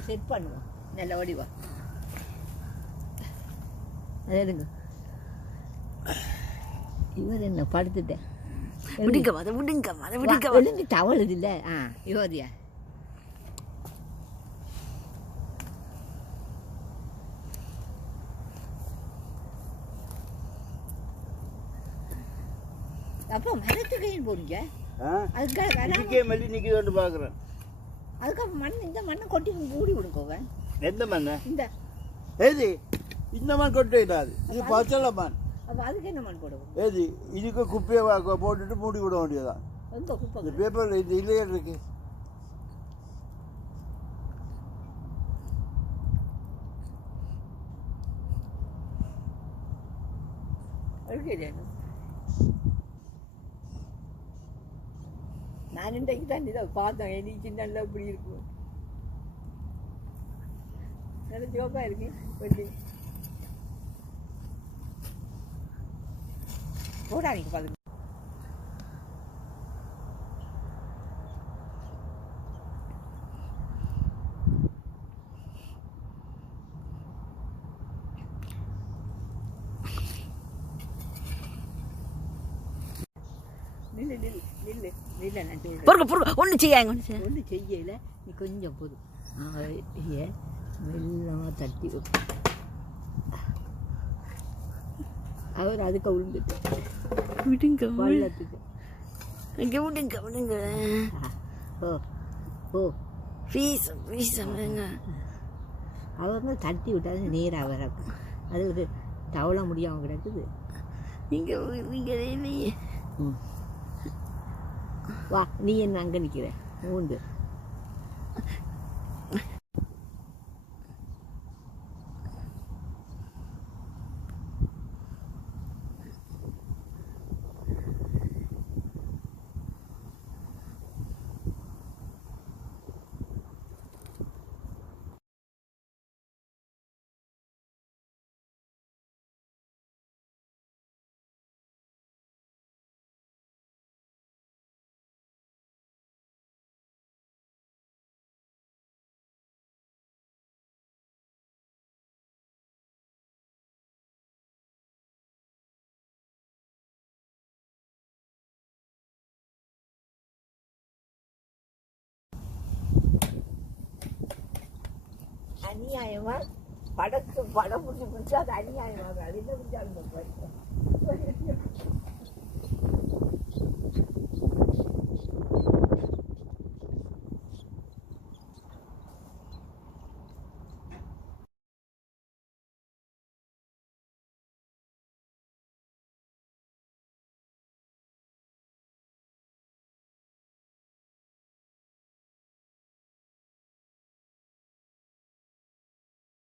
set பண்ணுவோம் நல்ல வடிவா அது எடுங்க இவர் என்ன படுத்துட்டேன் விடுங்க டவல் இது இல்லை யோதியா அப்போ மரத்துக்கு போறீங்க அதுக்காக மல்லி நிற்கிது பார்க்குறேன் அதுக்கப்புறம் மண் இந்த மண்ணை கொட்டி மூடி விடுங்க எந்த மண்ணை இந்த ஏது இந்த மண் கொட்டிடாது இது பச்சளை மண் அப்போ அதுக்கு என்ன மண் போடுவோம் ஏது இதுக்கு குப்பையை போட்டுட்டு மூடி விட வேண்டியதான் எந்த குப்பை இந்த பேப்பர் இது இல்லையே இருக்கு நான் இன்றைக்கு தான் இதை பார்த்தேன் எனக்கு சின்ன இப்படி இருக்கும் நல்ல ஜோக்காக இருக்கு வண்டி போடாதீங்க பாருங்க ஒன்றும் செய்யாங்க ஒன்றும் செய்யலை நீ கொஞ்சம் போதும் மெல்லமாக தட்டி அவர் அதுக்கு விழுந்துட்டு விடுங்க வெள்ளத்துக்கு இங்கே விடுங்க ஓ ஓ ஃபீஸ் விடுங்க அவங்க தட்டி விட்டாங்க நேராக வரக்கும் அதுக்கு தவள முடியாமல் கிடக்குது நீங்கள் வா நீ என்ன அங்கே நிற்கிற மூந்து அநியாயமா படம் முடிச்சு பிடிச்சா அது அநியாயமாக அது என்ன பிடிச்சாலும்